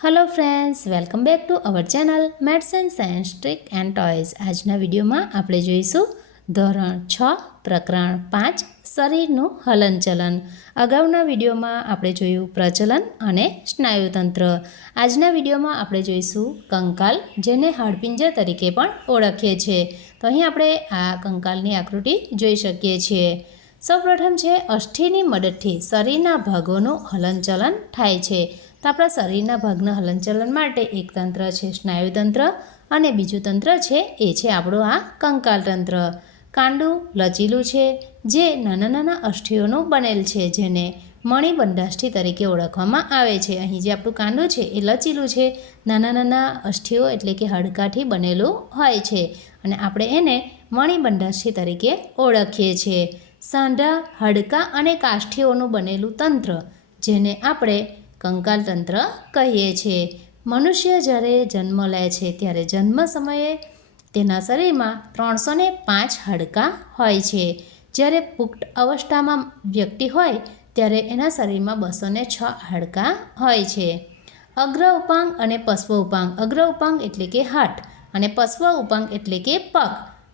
Hello friends, welcome back to our channel maths and science trick and toys. आजना video में આપણે જોઈશું ધોરણ 6 પ્રકરણ 5 શરીરનું હલનચલન। અગાઉના વિડીયોમાં આપણે જોયું પ્રચલન અને સ્નાયુતંત્ર। આજના વિડીયોમાં આપણે જોઈશું કંકાલ, જેને હાડપિંજર તરીકે પણ ઓળખીએ છીએ। તો અહીં આપણે આ કંકાલની આકૃતિ જોઈ શકીએ છીએ। સૌપ્રથમ છે અસ્થિની મદદથી શરીરના ભાગોનું હલનચલન થાય છે। તો આપણા શરીરના ભાગના હલનચલન માટે એક તંત્ર છે સ્નાયુતંત્ર અને બીજું તંત્ર છે એ છે આપણું આ કંકાલ તંત્ર। કાંડું લચીલું છે, જે નાના નાના અસ્થિઓનું બનેલ છે, જેને મણિબંધાષ્ઠિ તરીકે ઓળખવામાં આવે છે। અહીં જે આપણું કાંડું છે એ લચીલું છે, નાના નાના અસ્થિઓ એટલે કે હાડકાથી બનેલું હોય છે અને આપણે એને મણિબંધાષ્ઠિ તરીકે ઓળખીએ છીએ। સાંધા, હાડકાં અને કાષ્ઠીઓનું બનેલું તંત્ર, જેને આપણે કંકાલ તંત્ર કહીએ છીએ। મનુષ્ય જ્યારે જન્મ લે છે ત્યારે જન્મ સમયે તેના શરીરમાં 305 હાડકાં હોય છે, જ્યારે પુખ્ત અવસ્થામાં વ્યક્તિ હોય ત્યારે એના શરીરમાં 206 હાડકાં હોય છે। અગ્ર ઉપાંગ અને પશ્વ ઉપાંગ, અગ્ર ઉપાંગ એટલે કે હાથ અને પશ્વ ઉપાંગ એટલે કે પગ,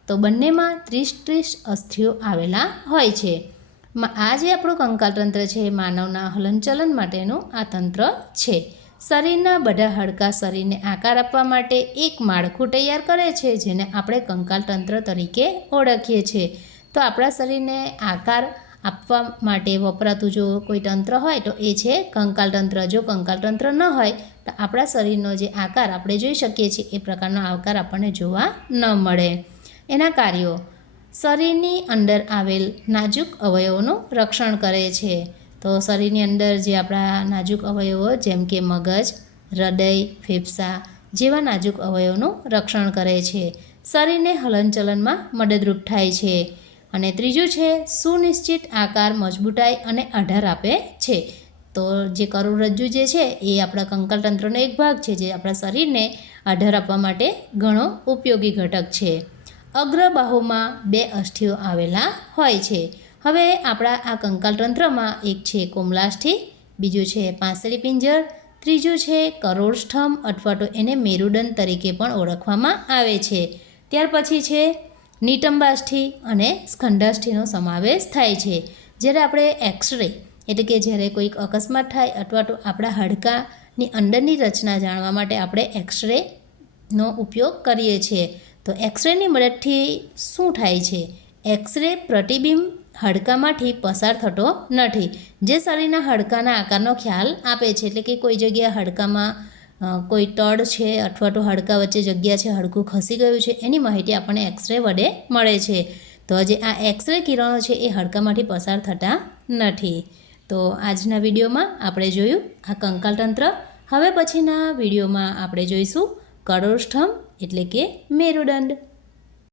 તો બંનેમાં 30 અસ્થિઓ આવેલા હોય છે। આ જે આપણું કંકાલ તંત્ર છે એ માનવના હલનચલન માટેનું આ તંત્ર છે। શરીરના બધા હાડકાં શરીરને આકાર આપવા માટે એક માળખું તૈયાર કરે છે, જેને આપણે કંકાલ તંત્ર તરીકે ઓળખીએ છીએ। તો આપણા શરીરને આકાર આપવા માટે વપરાતું જો કોઈ તંત્ર હોય તો એ છે કંકાલ તંત્ર। જો કંકાલ તંત્ર ન હોય તો આપણા શરીરનો જે આકાર આપણે જોઈ શકીએ છીએ એ પ્રકારનો આકાર આપણને જોવા ન મળે। એના કાર્યો: શરીરની અંદર આવેલ નાજુક અવયવોનું રક્ષણ કરે છે। તો શરીરની અંદર જે આપણા નાજુક અવયવો જેમ કે મગજ, હૃદય, ફેફસાં જેવા નાજુક અવયવોનું રક્ષણ કરે છે। શરીરને હલનચલનમાં મદદરૂપ થાય છે। અને ત્રીજું છે સુનિશ્ચિત આકાર, મજબૂતાઈ અને આધાર આપે છે। તો જે કરોડરજ્જુ જે છે એ આપણા કંકાલ તંત્રનો એક ભાગ છે, જે આપણા શરીરને આધાર આપવા માટે ઘણો ઉપયોગી ઘટક છે। અગ્ર બાહુમાં 2 અસ્થિઓ આવેલા હોય છે। હવે આપણા આ કંકાલ તંત્રમાં એક છે કોમલાસ્થિ, બીજું છે પાંસળી પિંજર, ત્રીજું છે કરોડસ્થંભ અથવા તો એને મેરુદંડ તરીકે પણ ઓળખવામાં આવે છે। ત્યાર પછી છે નિતંબાસ્થિ અને સ્કંધાસ્થિનો સમાવેશ થાય છે। જ્યારે આપણે એક્સરે એટલે કે જ્યારે કોઈક અકસ્માત થાય અથવા તો આપણા હાડકાની અંદરની રચના જાણવા માટે આપણે એક્સરેનો ઉપયોગ કરીએ છીએ। તો એક્સરેની મદદથી શું થાય છે? એક્સરે પ્રતિબિંબ હાડકામાંથી પસાર થતો નથી, જે શરીરના હાડકાના આકારનો ખ્યાલ આપે છે। એટલે કે કોઈ જગ્યાએ હાડકામાં કોઈ તડ છે અથવા તો હાડકા વચ્ચે જગ્યા છે, હાડકું ખસી ગયું છે, એની માહિતી આપણને એક્સરે વડે મળે છે। તો જે આ એક્સરે કિરણો છે એ હાડકામાંથી પસાર થતા નથી। તો આજના વિડીયોમાં આપણે જોયું આ કંકાલ તંત્ર। હવે પછીના વિડીયોમાં આપણે જોઈશું કરોડસ્થંભ એટલે કે મેરુદંડ।